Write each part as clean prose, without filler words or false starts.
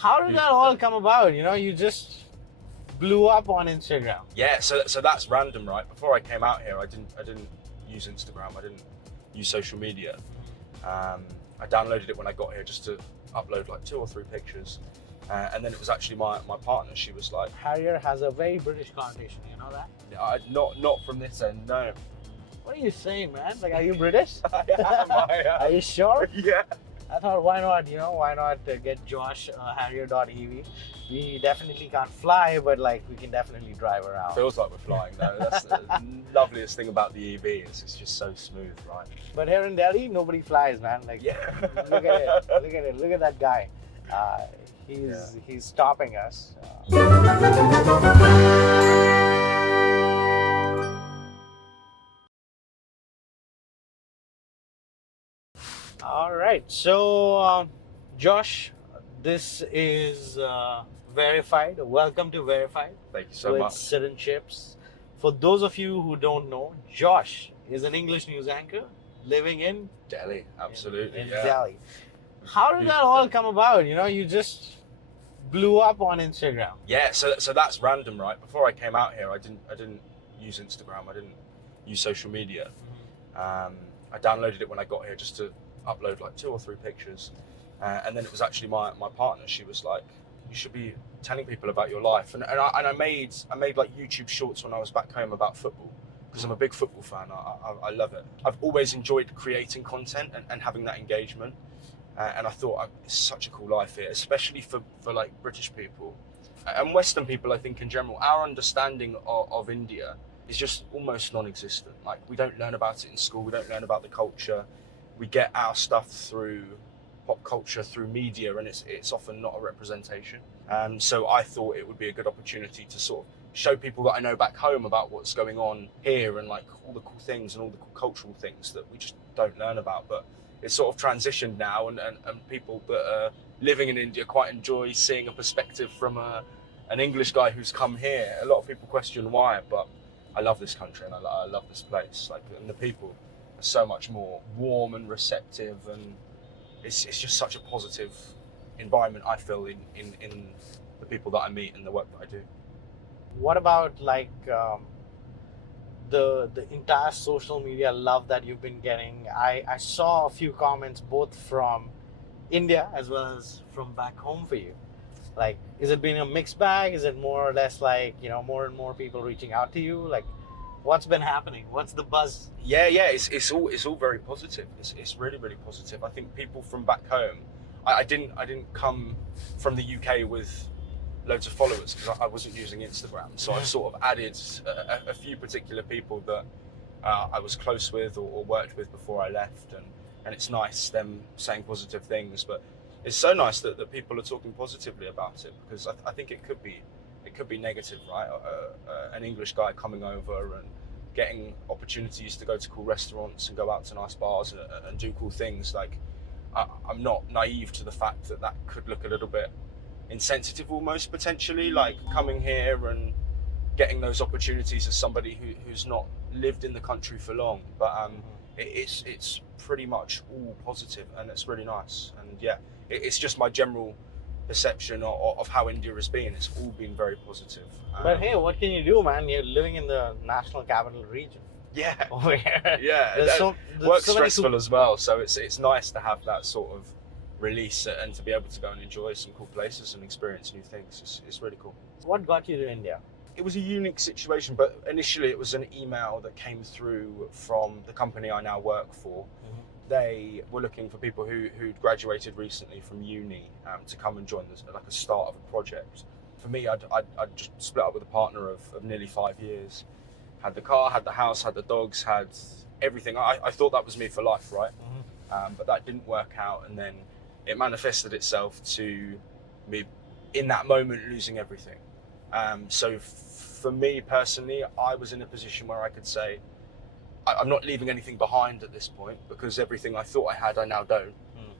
How did that all come about? You know, you just blew up on Instagram. Yeah, so that's random, right? Before I came out here, I didn't use Instagram. I didn't use social media. I downloaded it when I got here just to upload like 2 or 3 pictures, and then it was actually my partner. She was like, Harrier has a very British connotation. You know that? not from this end, no. What are you saying, man? Like, are you British? I am. Are you sure? Yeah. I thought, why not? You know, why not get Josh Harrier.ev? We definitely can't fly, but like we can definitely drive around. Feels like we're flying though. That's the loveliest thing about the EV. It's just so smooth, right? But here in Delhi, nobody flies, man. Like, Yeah. Look at it. Look at it. Look at that guy. He's stopping us. All right. So, Josh, this is Verified. Welcome to Verified. Thank you so with much. SidnChips. For those of you who don't know, Josh is an English news anchor living in Delhi, absolutely. in yeah. Delhi. How did that all come about? You know, you just blew up on Instagram. Yeah, so that's random, right? Before I came out here, I didn't use Instagram. I didn't use social media. I downloaded it when I got here just to upload like 2 or 3 pictures, and then it was actually my partner. She was like, you should be telling people about your life, and I made like YouTube shorts when I was back home about football, because I'm a big football fan. I love it. I've always enjoyed creating content and having that engagement, and I thought it's such a cool life here, especially for like British people and Western people. I think in general, our understanding of India is just almost non-existent. Like, we don't learn about it in school. We don't learn about the culture. We get our stuff through pop culture, through media, and it's often not a representation. So I thought it would be a good opportunity to sort of show people that I know back home about what's going on here, and like all the cool things and all the cool cultural things that we just don't learn about. But it's sort of transitioned now, and people that are living in India quite enjoy seeing a perspective from an English guy who's come here. A lot of people question why, but I love this country, and I love this place. Like, and the people are so much more warm and receptive, and it's just such a positive environment, I feel, in the people that I meet and the work that I do. What about like the entire social media love that you've been getting? I saw a few comments both from India as well as from back home for you. Like, is it been a mixed bag? Is it more or less like, you know, more and more people reaching out to you? Like, what's been happening? What's the buzz? Yeah, it's all very positive. It's really positive. I think people from back home, I didn't come from the UK with loads of followers because I wasn't using Instagram. So I've sort of added a few particular people that I was close with or worked with before I left, and it's nice them saying positive things. But it's so nice that people are talking positively about it, because I think it could be negative, right? An English guy coming over and getting opportunities to go to cool restaurants and go out to nice bars and do cool things. Like, I'm not naive to the fact that could look a little bit insensitive almost, potentially, like coming here and getting those opportunities as somebody who's not lived in the country for long. But it's pretty much all positive, and it's really nice. And yeah, it's just my general perception of how India has been. It's all been very positive. But hey, what can you do, man? You're living in the national capital region. Yeah. Over here. Yeah. Work's so stressful as well, so it's nice to have that sort of release and to be able to go and enjoy some cool places and experience new things. It's really cool. What got you to India? It was a unique situation, but initially it was an email that came through from the company I now work for. They were looking for people who'd graduated recently from uni to come and join this, like a start of a project. For me, I'd just split up with a partner of nearly 5 years. Had the car, had the house, had the dogs, had everything. I thought that was me for life, right? But that didn't work out, and then it manifested itself to me in that moment losing everything. So for me personally, I was in a position where I could say, I'm not leaving anything behind at this point, because everything I thought I had, I now don't,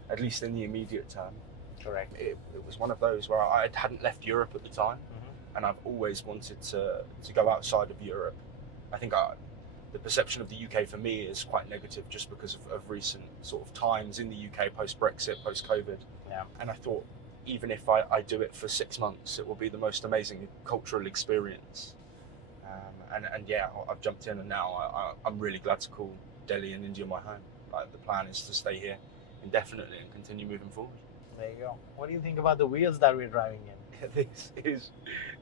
at least in the immediate term. Correct. It was one of those where I hadn't left Europe at the time, and I've always wanted to go outside of Europe. I think the perception of the UK for me is quite negative, just because of recent sort of times in the UK, post-Brexit, post-COVID. Yeah. And I thought, even if I do it for 6 months, it will be the most amazing cultural experience. And yeah, I've jumped in, and now I'm really glad to call Delhi and India my home. Like, the plan is to stay here indefinitely and continue moving forward. There you go. What do you think about the wheels that we're driving in? This is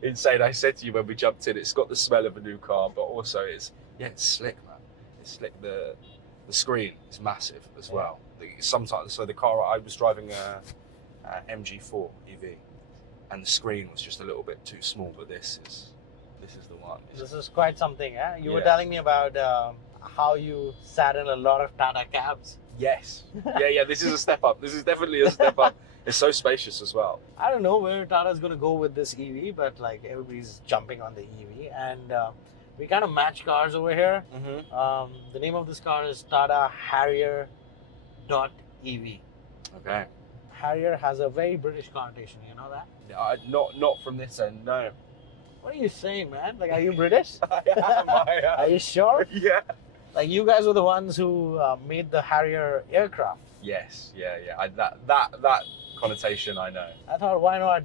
insane. I said to you when we jumped in, it's got the smell of a new car, but also it's slick, man. It's slick. The screen is massive as well. Sometimes, so the car I was driving a MG4 EV, and the screen was just a little bit too small. But this is the one. This is quite something. You were telling me about how you sat in a lot of Tata cabs. Yes. Yeah. This is a step up. This is definitely a step up. It's so spacious as well. I don't know where Tata's going to go with this EV, but like everybody's jumping on the EV, and we kind of match cars over here. Mm-hmm. The name of this car is Tata Harrier.ev. Okay. Harrier has a very British connotation. You know that? Not from this end. No. What are you saying, man? Like, are you British? I am. Are you sure? Yeah. Like, you guys were the ones who made the Harrier aircraft. Yes. Yeah. That connotation, I know. I thought, why not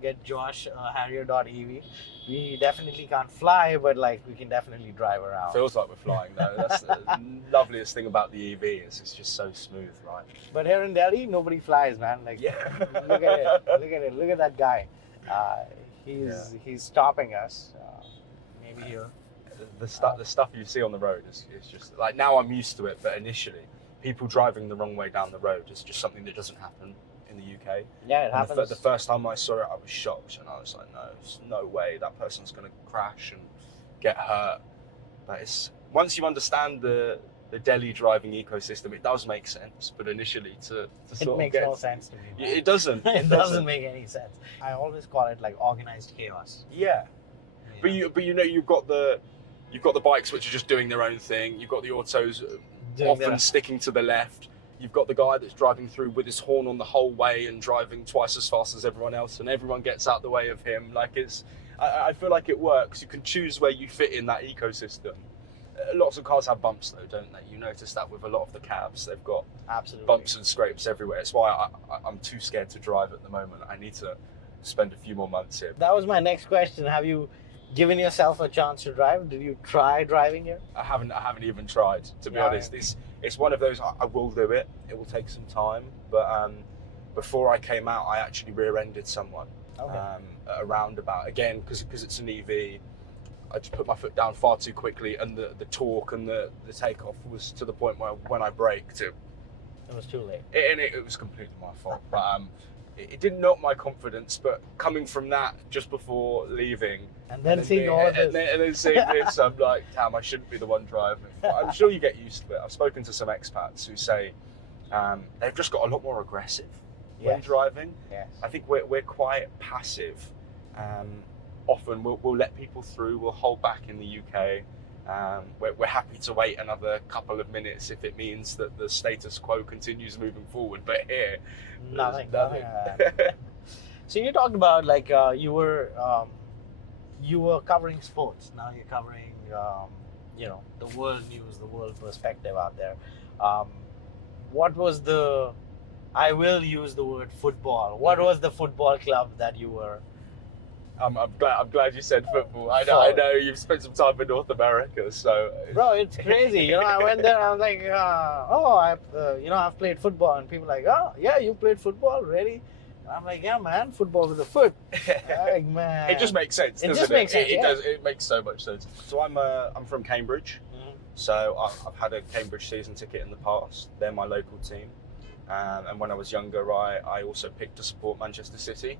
get Josh Harrier.ev? We definitely can't fly, but like we can definitely drive around. Feels like we're flying though. That's the loveliest thing about the EV is it's just so smooth, right? But here in Delhi, nobody flies, man. Like, yeah. Look at it. Look at that guy. He's stopping us. Maybe here. The stuff you see on the road is just like, now I'm used to it, but initially, people driving the wrong way down the road is just something that doesn't happen in the UK. Yeah, it happens. The first time I saw it, I was shocked, and I was like, no, there's no way that person's going to crash and get hurt. But it's once you understand the Delhi driving ecosystem, it does make sense. But initially, it makes no sense to me. Man. It doesn't. It doesn't make any sense. I always call it like organized chaos. Yeah. But you know, you've got the bikes which are just doing their own thing. You've got the autos often sticking to the left. You've got the guy that's driving through with his horn on the whole way and driving twice as fast as everyone else, and everyone gets out the way of him. Like, I feel like it works. You can choose where you fit in that ecosystem. Lots of cars have bumps though, don't they? You notice that with a lot of the cabs. They've got bumps and scrapes everywhere. It's why I'm too scared to drive at the moment. I need to spend a few more months here. That was my next question. Have you given yourself a chance to drive? Did you try driving here? I haven't even tried, to be honest. It's one of those, I will do it. It will take some time. But before I came out, I actually rear-ended someone at a roundabout. Again, because it's an EV, I just put my foot down far too quickly, and the torque and the takeoff was to the point where when I braked, it was too late. It was completely my fault. But it didn't knock my confidence, but coming from that just before leaving, and then seeing all of this, and then seeing this, I'm like, damn, I shouldn't be the one driving. But I'm sure you get used to it. I've spoken to some expats who say they've just got a lot more aggressive when driving. Yes. I think we're quite passive. Often we'll let people through. We'll hold back in the UK. We're happy to wait another couple of minutes if it means that the status quo continues moving forward. But here, nothing. So you talked about like you were covering sports. Now you're covering the world news, the world perspective out there. What was I will use the word football. What was the football club that you were? I'm glad you said football. I know you've spent some time in North America, so. Bro, it's crazy. I went there. I was like, I've played football, and people are like, oh yeah, you played football, really? And I'm like, yeah, man, football with a foot. Like, man, it just makes sense. It just makes sense. It does. It makes so much sense. So I'm from Cambridge. Mm-hmm. So I've had a Cambridge season ticket in the past. They're my local team. And when I was younger, I also picked to support Manchester City.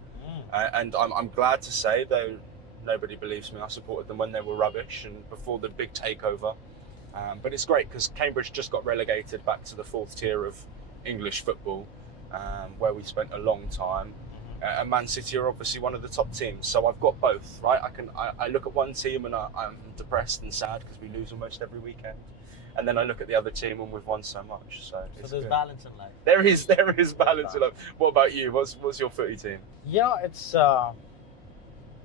And I'm glad to say, though nobody believes me, I supported them when they were rubbish and before the big takeover. But it's great because Cambridge just got relegated back to the 4th tier of English football, where we spent a long time. And Man City are obviously one of the top teams, so I've got both, right? I look at one team and I'm depressed and sad because we lose almost every weekend. And then I look at the other team and we've won so much. So there's good. Balance in life. There is balance in life. What about you? What's your footy team? It's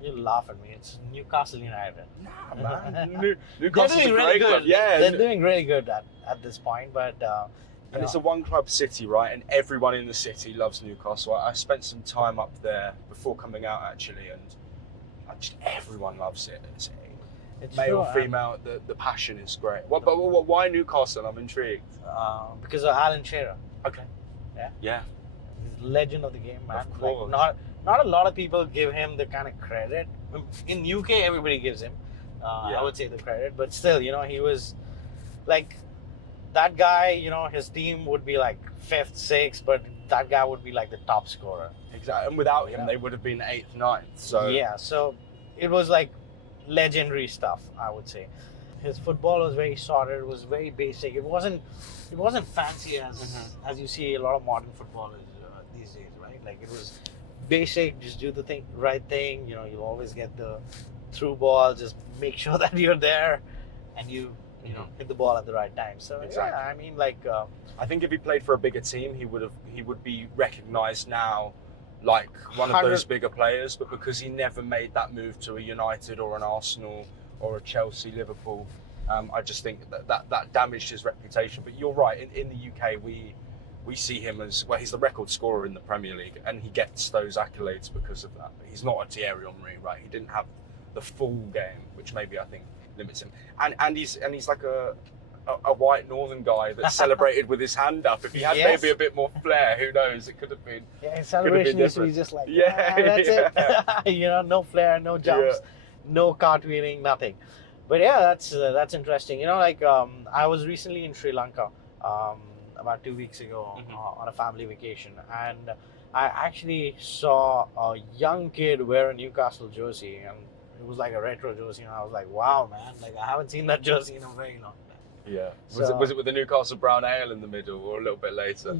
you laugh at me. It's Newcastle United. Nah, man. Newcastle's a great club. Yeah, they're doing really good at this point. But And it's a one club city, right? And everyone in the city loves Newcastle. I spent some time up there before coming out, actually, and just everyone loves it. It's male, true, female, the passion is great. Why Newcastle? I'm intrigued. because of Alan Shearer. Okay. Yeah. He's a legend of the game, man. Of course. Like, not a lot of people give him the kind of credit. In UK, everybody gives him, I would say, the credit. But still, he was like that guy. His team would be like 5th, 6th, but that guy would be like the top scorer. Exactly. And without him, they would have been 8th, 9th. So yeah, so it was like legendary stuff, I would say. His football was very sorted. It was very basic. It wasn't fancy as you see a lot of modern footballers these days, right? Like, it was basic. Just do the right thing. You always get the through ball. Just make sure that you're there, and you hit the ball at the right time. So exactly. Yeah, I mean, like, I think if he played for a bigger team, he would be recognised now like one of those bigger players. But because he never made that move to a United or an Arsenal or a Chelsea, Liverpool, I just think that damaged his reputation. But you're right. In the UK, we see him as, well, he's the record scorer in the Premier League, and he gets those accolades because of that. But he's not a Thierry Henry, right? He didn't have the full game, which maybe I think limits him. And he's like a white northern guy that celebrated with his hand up. If he had maybe a bit more flair, who knows? It could have been. Yeah, his celebration used to be just like, that's it. No flair, no jumps, no cartwheeling, nothing. But yeah, that's interesting. I was recently in Sri Lanka about 2 weeks ago on a family vacation, and I actually saw a young kid wear a Newcastle jersey, and it was like a retro jersey, and I was like, wow, man, like, I haven't seen that jersey in a very long time. Yeah. Was it with the Newcastle brown ale in the middle, or a little bit later?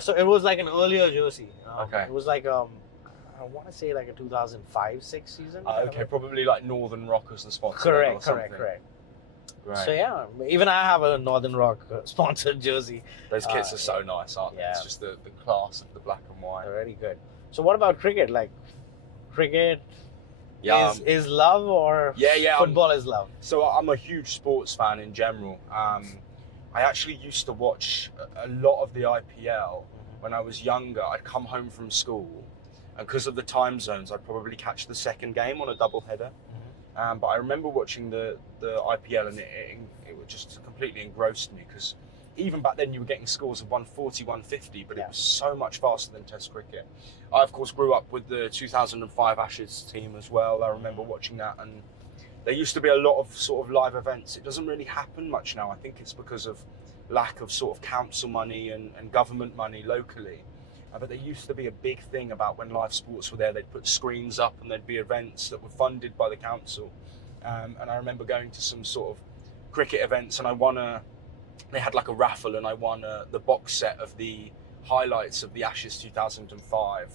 So it was like an earlier jersey. Okay. It was like I want to say like a 2005-06 season. Okay, probably like Northern Rock as the sponsor. Correct. Right. So yeah, even I have a Northern Rock sponsored jersey. Those kits are so nice, aren't they? Yeah. It's just the class of the black and white. They're really good. So what about cricket? Like, cricket is love, or football is love? So I'm a huge sports fan in general. I actually used to watch a lot of the IPL when I was younger. I'd come home from school, and because of the time zones, I'd probably catch the second game on a double header. But I remember watching the IPL, and it just completely engrossed me, because even back then you were getting scores of 140, 150, but it was so much faster than Test cricket. I, of course, grew up with the 2005 Ashes team as well. I remember watching that, and there used to be a lot of sort of live events. It doesn't really happen much now. I think it's because of lack of sort of council money and government money locally. But there used to be a big thing about when live sports were there. They'd put screens up, and there'd be events that were funded by the council. And I remember going to some sort of cricket events, and they had like a raffle, and I won the box set of the highlights of the Ashes 2005.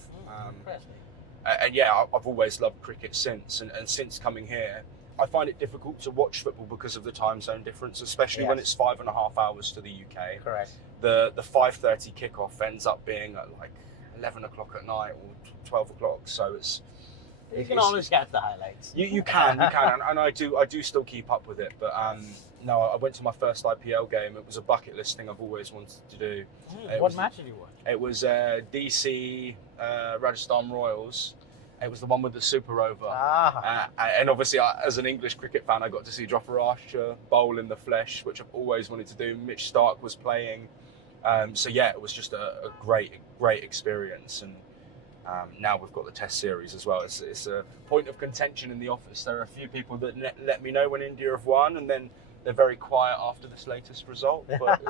And yeah, I've always loved cricket since. And since coming here, I find it difficult to watch football because of the time zone difference, especially when it's 5.5 hours to the UK. Correct. The 5:30 kickoff ends up being at like 11 o'clock at night or 12 o'clock. So you can always catch the highlights. You can, and I do still keep up with it. But no, I went to my first IPL game. It was a bucket list thing I've always wanted to do. What match did you watch? It was DC Rajasthan Royals. It was the one with the super over. And obviously, as an English cricket fan, I got to see Jofra Archer bowl in the flesh, which I've always wanted to do. Mitch Starc was playing. So yeah, it was just a great experience. And now we've got the Test series as well. It's a point of contention in the office. There are a few people that let me know when India have won, and then they're very quiet after this latest result. But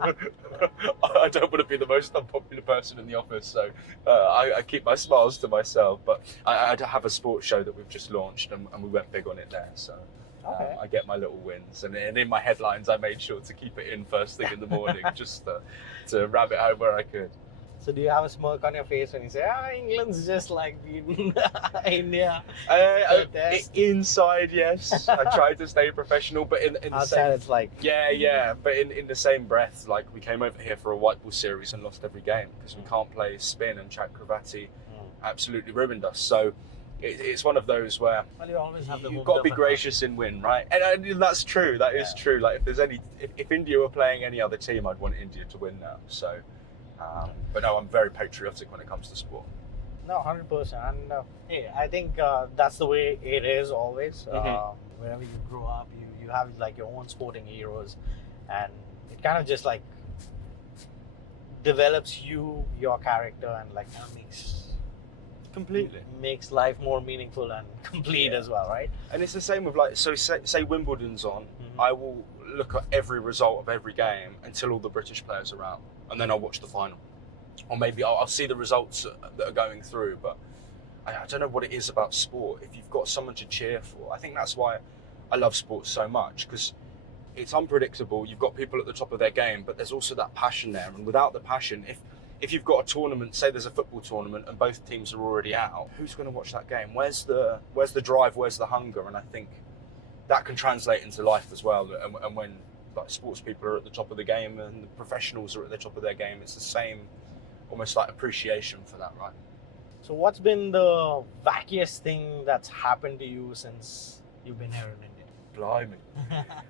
I don't want to be the most unpopular person in the office, so I keep my smiles to myself. But I have a sports show that we've just launched, and we went big on it there. So I get my little wins, and in my headlines, I made sure to keep it in first thing in the morning, just to rabbit home where I could. So do you have a smirk on your face when you say, England's just like beating India? Inside, yes. I tried to stay professional, but in the same... it's like... Yeah, but in the same breath, like, we came over here for a white ball series and lost every game because we can't play spin, and Chakravarti absolutely ruined us. So it's one of those where Well, you always have the you've home got to be turf gracious in win, right? And that's true. That is true. Like if India were playing any other team, I'd want India to win now. So, but no, I'm very patriotic when it comes to sport. No, 100%. And hey, I think that's the way it is always. Wherever you grow up, you have like your own sporting heroes, and it kind of just like develops your character, and like kind of makes life more meaningful and complete as well, right? And it's the same with like, so say Wimbledon's on, I will look at every result of every game until all the British players are out, and then I'll watch the final. Or maybe I'll see the results that are going through, but I don't know what it is about sport. If you've got someone to cheer for, I think that's why I love sports so much, because it's unpredictable. You've got people at the top of their game, but there's also that passion there. And without the passion, if you've got a tournament, say there's a football tournament and both teams are already out, who's going to watch that game? Where's the drive? Where's the hunger? And I think that can translate into life as well. And when like sports people are at the top of the game and the professionals are at the top of their game, it's the same, almost like appreciation for that, right? So what's been the wackiest thing that's happened to you since you've been here in India? Blimey.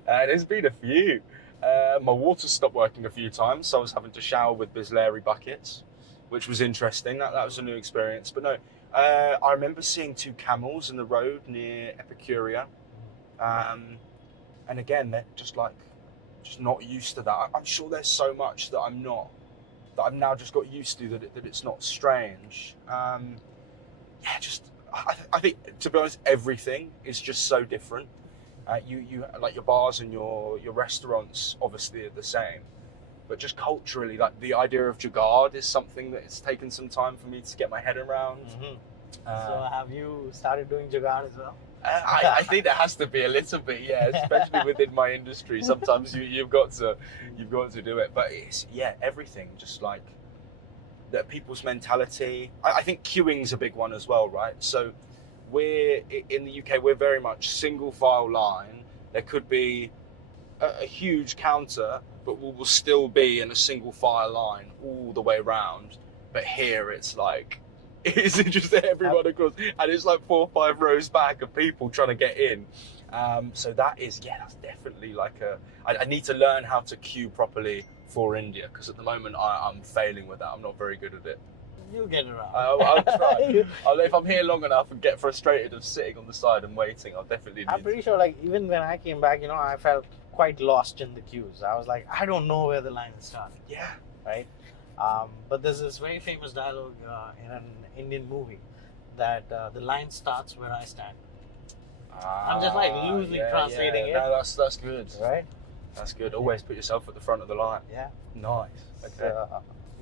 There's been a few. My water stopped working a few times, so I was having to shower with Bisleri buckets, which was interesting. That was a new experience. But no, I remember seeing 2 camels in the road near Epicuria. And again, they're just not used to that. I'm sure there's so much that I've now just got used to that it's not strange. I think, to be honest, everything is just so different. You like your bars and your restaurants obviously are the same, but just culturally, like the idea of jugaad is something that it's taken some time for me to get my head around. So have you started doing jugaad as well? I think there has to be a little bit, yeah, especially within my industry. Sometimes you've got to do it, but it's everything, just like that people's mentality. I think queuing's a big one as well, right? So we're in the UK, we're very much single file line. There could be a huge counter, but we'll still be in a single file line all the way around. But here it's like, it's just everyone across, and it's like 4 or 5 rows back of people trying to get in. So that's definitely like I need to learn how to queue properly for India, because at the moment I'm failing with that. I'm not very good at it. You'll get around. I'll try. If I'm here long enough and get frustrated of sitting on the side and waiting, I'll definitely need I'm pretty sure, like, even when I came back, I felt quite lost in the queues. I was like, I don't know where the line is starting. Yeah. Right? But there's this very famous dialogue in an Indian movie that the line starts where I stand. I'm just like loosely translating it. No, that's good. Right? That's good. Always put yourself at the front of the line. Yeah. Nice. Okay.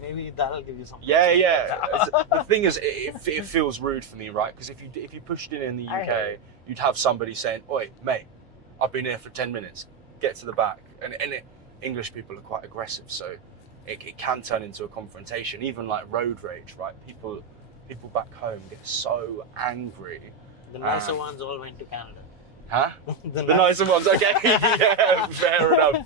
Maybe that'll give you some. The thing is, it feels rude for me, right? Because if you pushed in the UK, you'd have somebody saying, "Oi, mate, I've been here for 10 minutes. Get to the back." And English people are quite aggressive, so it can turn into a confrontation. Even like road rage, right? People back home get so angry. The nicer ones all went to Canada. Huh? The nicer ones, okay. Yeah, fair enough.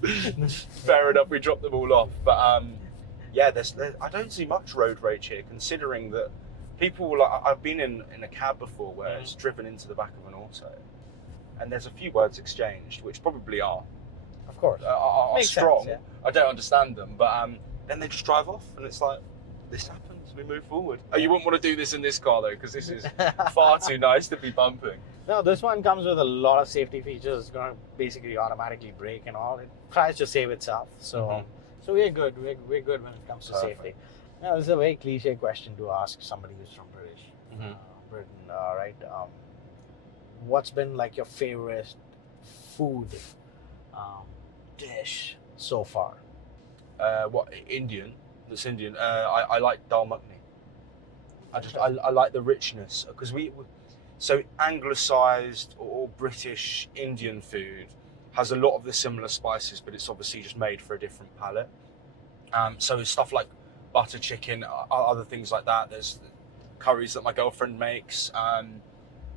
Fair enough. We dropped them all off, but I don't see much road rage here, considering that people, like, I've been in a cab before where it's driven into the back of an auto, and there's a few words exchanged, which probably are, of course, are strong. Sense, yeah. I don't understand them, but then they just drive off, and it's like, this happens. We move forward. Oh, you wouldn't want to do this in this car though, because this is far too nice to be bumping. No, this one comes with a lot of safety features. It's going to basically automatically brake and all. It tries to save itself. So so we're good. We're good when it comes to safety. Now, this is a very cliche question to ask somebody who's from Britain, right? What's been like your favorite food dish so far? Indian? That's Indian. I like dal makhani. I like the richness, because so anglicised or British Indian food has a lot of the similar spices, but it's obviously just made for a different palate. So stuff like butter chicken, other things like that. There's curries that my girlfriend makes.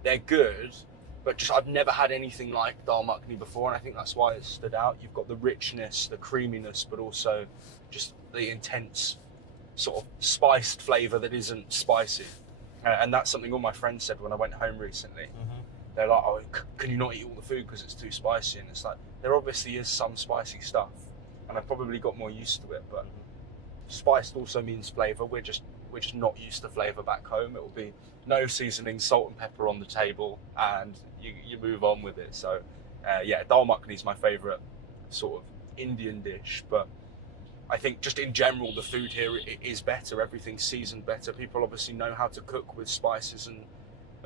They're good, but just I've never had anything like dal makhani before, and I think that's why it stood out. You've got the richness, the creaminess, but also just the intense sort of spiced flavour that isn't spicy. And that's something all my friends said when I went home recently. They're like, oh, can you not eat all the food because it's too spicy? And it's like, there obviously is some spicy stuff, and I've probably got more used to it, but spiced also means flavour. We're just not used to flavour back home. It will be no seasoning, salt and pepper on the table, and you move on with it. So yeah, dal makhani is my favourite sort of Indian dish, but I think just in general the food here is better. Everything's seasoned better. People obviously know how to cook with spices and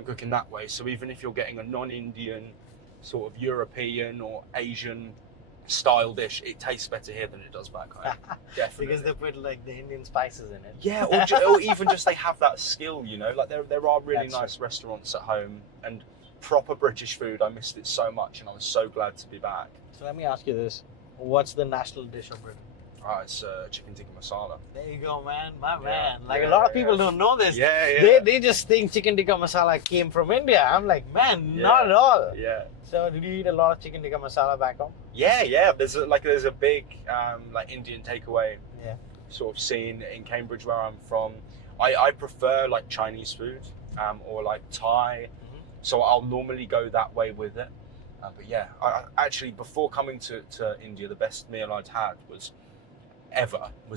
cook in that way. So even if you're getting a non-Indian sort of European or Asian style dish, it tastes better here than it does back home. Definitely. Because they put like the Indian spices in it. Yeah, or even just they have that skill, you know. Like there are really nice restaurants at home and proper British food. I missed it so much, and I was so glad to be back. So let me ask you this: what's the national dish of Britain? It's chicken tikka masala. There you go, man. My man. Like a lot of people don't know this. Yeah. They just think chicken tikka masala came from India. I'm like, man, not at all. Yeah. So did you eat a lot of chicken tikka masala back home? Yeah. There's a big like Indian takeaway sort of scene in Cambridge where I'm from. I prefer like Chinese food or like Thai. So I'll normally go that way with it. But yeah, I actually before coming to India, the best meal I'd had was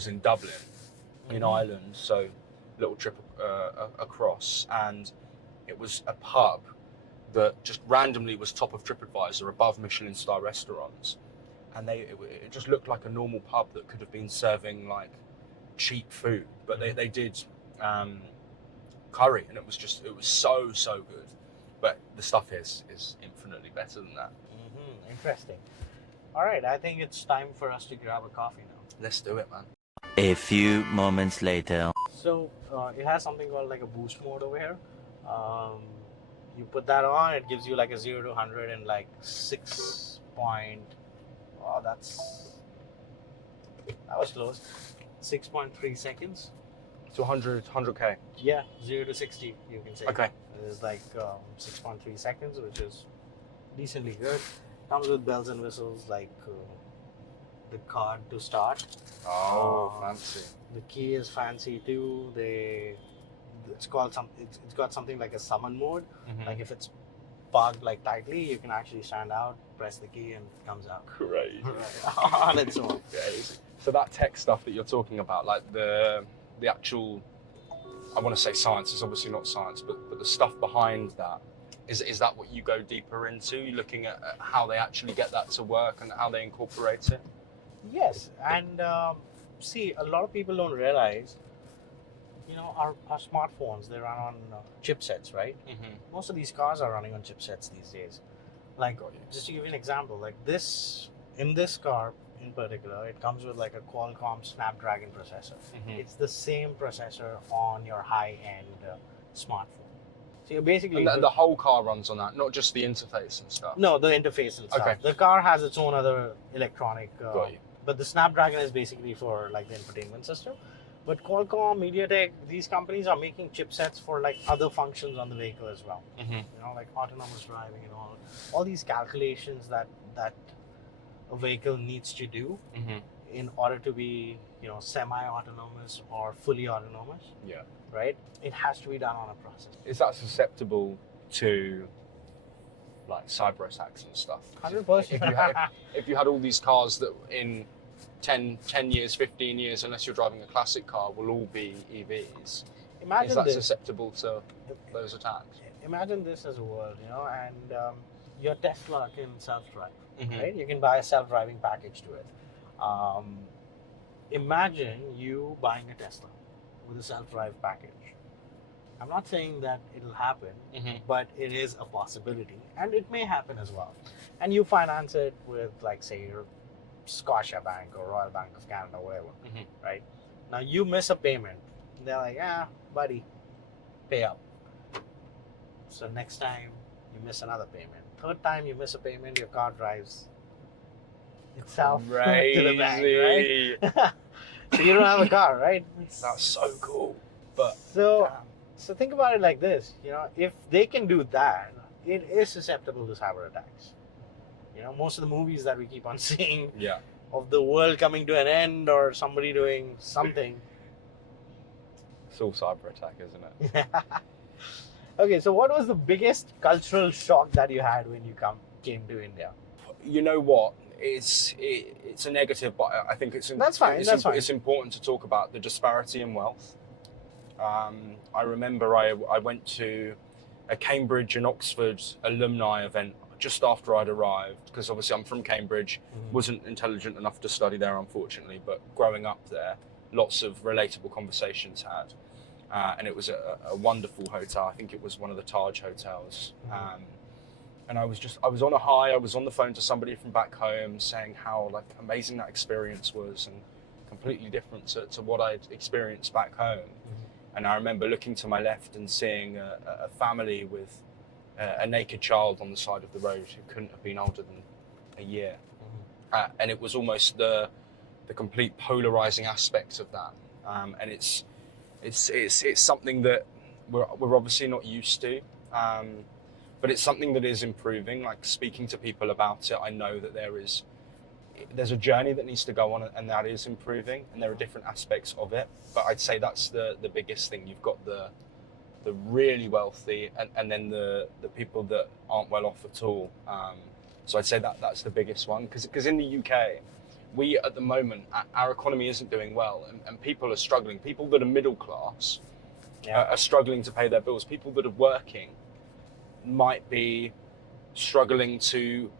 in Dublin, in Ireland. So little trip across, and it was a pub that just randomly was top of TripAdvisor, above Michelin star restaurants, and it just looked like a normal pub that could have been serving like cheap food, but they did curry, and it was so good. But the stuff is infinitely better than that. Interesting. All right, I think it's time for us to grab a coffee now. Let's do it, man. A few moments later. So it has something called like a boost mode over here. You put that on, it gives you like a 0 to 100 in like 6 point. Oh, that was close. 6.3 seconds. So 100k. Yeah, 0 to 60, you can say. Okay. It's like 6.3 seconds, which is decently good. Comes with bells and whistles, like the card to start. Oh, fancy. The key is fancy too. It's got something like a summon mode. Like if it's parked like tightly, you can actually stand out, press the key, and it comes out. Crazy. On its own. Crazy. So that tech stuff that you're talking about, like the actual, I want to say science, is obviously not science, but the stuff behind that, is that what you go deeper into? You're looking at how they actually get that to work and how they incorporate it? Yes, and see, a lot of people don't realize, you know, our smartphones, they run on chipsets, right? Most of these cars are running on chipsets these days. Like, just to give you an example, like in this car in particular, it comes with like a Qualcomm Snapdragon processor. It's the same processor on your high-end smartphone. So you're basically... And the whole car runs on that, not just the interface and stuff? No, the interface and stuff. Okay. The car has its own other electronic... Got you. But the Snapdragon is basically for like the infotainment system. But Qualcomm, MediaTek, these companies are making chipsets for like other functions on the vehicle as well. You know, like autonomous driving and all these calculations that a vehicle needs to do in order to be, you know, semi-autonomous or fully autonomous. Yeah. Right? It has to be done on a process. Is that susceptible to like cyber attacks and stuff? 100%. If you had all these cars that in 10 years, 15 years, unless you're driving a classic car, will all be EVs. Imagine is that this. susceptible to those attacks? Imagine this as a world, you know, and your Tesla can self-drive, right? You can buy a self-driving package to it. Imagine you buying a Tesla with a self-drive package. I'm not saying that it'll happen, but it is a possibility, and it may happen as well. And you finance it with, like, say, your Scotia Bank or Royal Bank of Canada, whatever, right? Now you miss a payment. They're like, buddy, pay up. So next time you miss another payment. Third time you miss a payment, your car drives itself to the bank, right? So you don't have a car, right? That's so cool. But so think about it like this, you know, if they can do that, it is susceptible to cyber attacks. You know, most of the movies that we keep on seeing of the world coming to an end or somebody doing something. It's all cyber attack, isn't it? Okay, so what was the biggest cultural shock that you had when you came to India? You know what? It's a negative, but I think That's fine. That's fine. It's important to talk about the disparity in wealth. I remember I went to a Cambridge and Oxford alumni event just after I'd arrived, because obviously I'm from Cambridge, wasn't intelligent enough to study there, unfortunately, but growing up there, lots of relatable conversations had. And it was a wonderful hotel. I think it was one of the Taj hotels. And I was on a high. I was on the phone to somebody from back home saying how like amazing that experience was and completely different to what I'd experienced back home. And I remember looking to my left and seeing a family with a naked child on the side of the road who couldn't have been older than a year. And it was almost the complete polarizing aspect of that. And it's something that we're obviously not used to. But it's something that is improving. Like speaking to people about it, I know that there's a journey that needs to go on, and that is improving, and there are different aspects of it. But I'd say that's the biggest thing. You've got the really wealthy, and then the people that aren't well off at all. So I'd say that's the biggest one, because in the UK, we at the moment, our economy isn't doing well, and people are struggling. People that are middle class are struggling to pay their bills. People that are working might be struggling to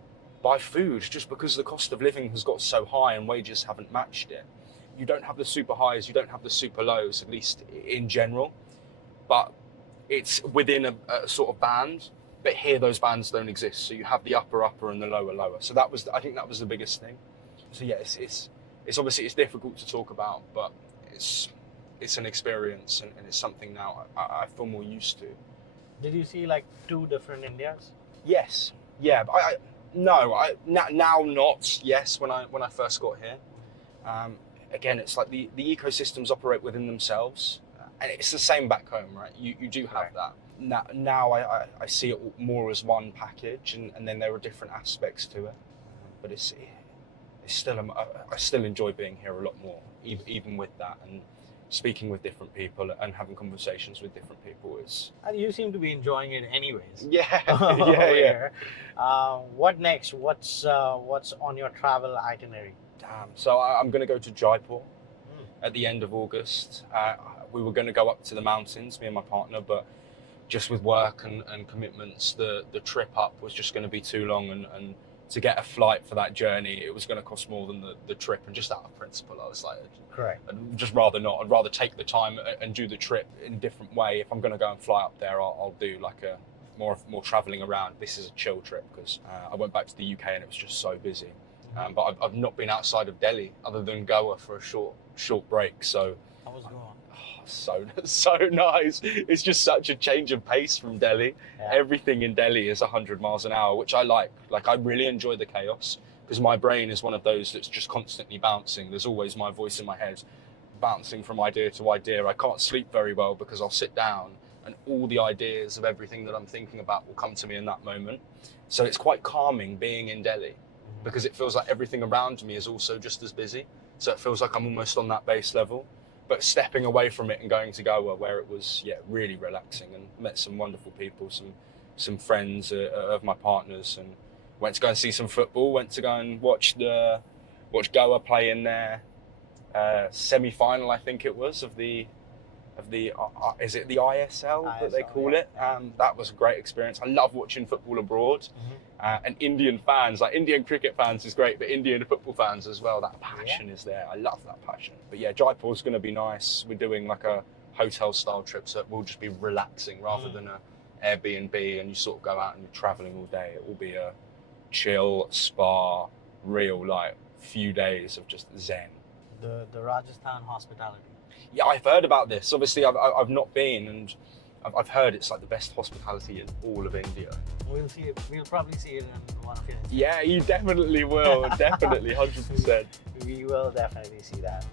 buy food just because the cost of living has got so high and wages haven't matched it. You don't have the super highs, you don't have the super lows, at least in general, but it's within a sort of band. But here those bands don't exist, so you have the upper and the lower. So I think that was the biggest thing. So yeah, it's obviously it's difficult to talk about, but it's an experience, and it's something now I feel more used to. Did you see like two different Indias? Yes. Yeah. But now not. Yes. When I first got here, again, it's like the ecosystems operate within themselves, and it's the same back home, right? You do have that. Now I see it more as one package, and then there are different aspects to it. But it's still I still enjoy being here a lot more, even with that, and speaking with different people and having conversations with different people. And you seem to be enjoying it anyways. Yeah. What next? What's on your travel itinerary? So I'm going to go to Jaipur at the end of August. We were going to go up to the mountains, me and my partner, but just with work and commitments, the trip up was just going to be too long, and to get a flight for that journey, it was going to cost more than the trip. And just out of principle, I was like, correct. I'd just rather not. I'd rather take the time and do the trip in a different way. If I'm going to go and fly up there, I'll do like a more traveling around. This is a chill trip, because I went back to the UK and it was just so busy. But I've not been outside of Delhi other than Goa for a short break. So how was Goa? So nice. It's just such a change of pace from Delhi. Yeah. Everything in Delhi is 100 miles an hour, which I like. Like, I really enjoy the chaos, because my brain is one of those that's just constantly bouncing. There's always my voice in my head bouncing from idea to idea. I can't sleep very well because I'll sit down and all the ideas of everything that I'm thinking about will come to me in that moment. So it's quite calming being in Delhi, because it feels like everything around me is also just as busy. So it feels like I'm almost on that base level. But stepping away from it and going to Goa, where it was really relaxing, and met some wonderful people, some friends of my partners, and went to go and see some football. Went to go and watch Goa play in their semi-final, I think it was, of the is it the ISL that they call it? That was a great experience. I love watching football abroad. And Indian fans, like Indian cricket fans is great, but Indian football fans as well, that passion is there. I love that passion. But yeah, Jaipur's going to be nice. We're doing like a hotel style trip, so it will just be relaxing rather than a Airbnb and you sort of go out and you're traveling all day. It will be a chill, spa, real like few days of just zen. The Rajasthan hospitality. Yeah, I've heard about this. Obviously, I've not been, and I've heard it's like the best hospitality in all of India. We'll see it. We'll probably see it in one of your. Yeah, you definitely will. Definitely, 100%. We will definitely see that.